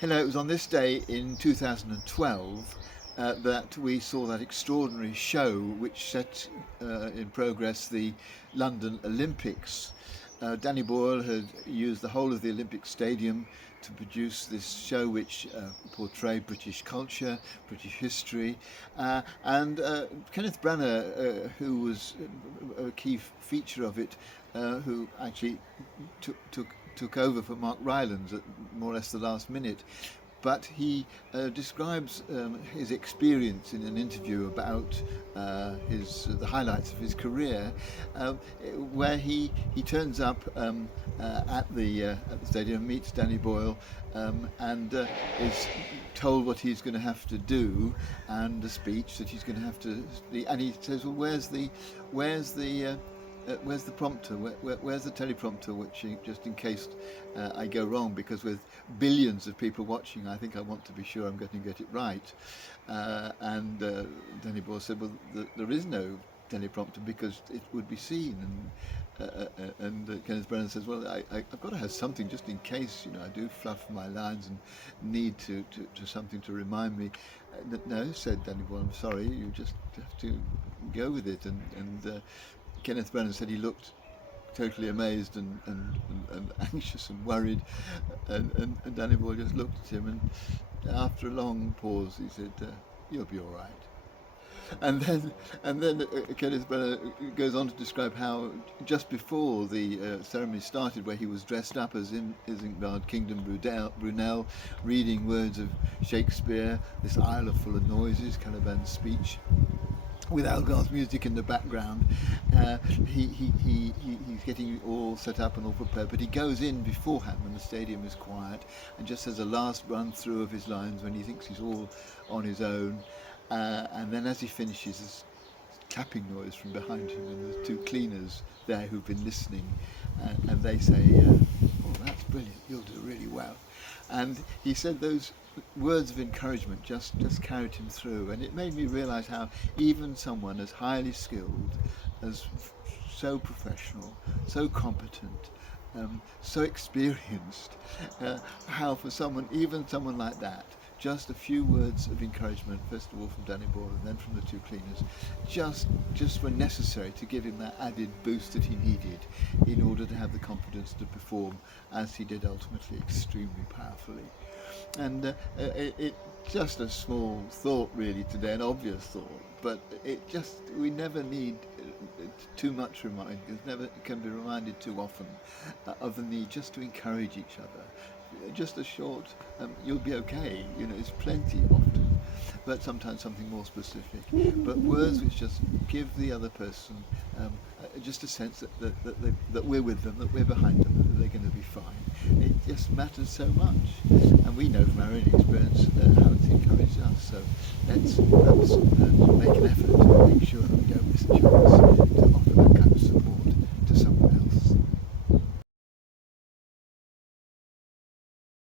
Hello, it was on this day in 2012 that we saw that extraordinary show which set in progress the London Olympics. Danny Boyle had used the whole of the Olympic Stadium to produce this show which portrayed British culture, British history, and Kenneth Branagh, who was a key feature of it, who actually took over for Mark Rylance at more or less the last minute. But he describes his experience in an interview about the highlights of his career, where he turns up at the stadium, meets Danny Boyle, and is told what he's going to have to do and the speech that he's going to have to. And he says, "Well, where's the prompter? Where's the teleprompter? Which, just in case I go wrong, because with billions of people watching, I think I want to be sure I'm going to get it right." And Danny Boyle said, "Well, there is no teleprompter because it would be seen." And Kenneth Branagh says, "Well, I've got to have something just in case, I do fluff my lines and need to something to remind me." "No," said Danny Boyle, "I'm sorry, you just have to go with it." And Kenneth Branagh said he looked totally amazed and anxious and worried, and Danny Boyle just looked at him, and after a long pause he said, "You'll be all right." And then Kenneth Branagh goes on to describe how just before the ceremony started, where he was dressed up as Isambard Kingdom Brunel, reading words of Shakespeare, this Isle full of noises, Caliban's speech, with Elgar's music in the background. He's getting all set up and all prepared, but he goes in beforehand when the stadium is quiet and just has a last run through of his lines when he thinks he's all on his own, and then as he finishes, there's clapping noise from behind him, and there's two cleaners there who've been listening, and they say, "Oh, that's brilliant, you'll do really well." And he said those words of encouragement just carried him through, and it made me realise how even someone as highly skilled, as so professional, so competent, so experienced, how for even someone like that, just a few words of encouragement, first of all from Danny Boyle and then from the two cleaners, just were necessary to give him that added boost that he needed in order to have the confidence to perform as he did ultimately, extremely powerfully. And it just a small thought really today, an obvious thought, but we never need too much reminding. It never can be reminded too often of the need just to encourage each other. Just a short, "You'll be okay," is plenty often, but sometimes something more specific. But words which just give the other person just a sense that we're with them, that we're behind them, that they're going to be fine. It just matters so much, and we know from our own experience how it encourages us. So let's make an effort to make sure that we don't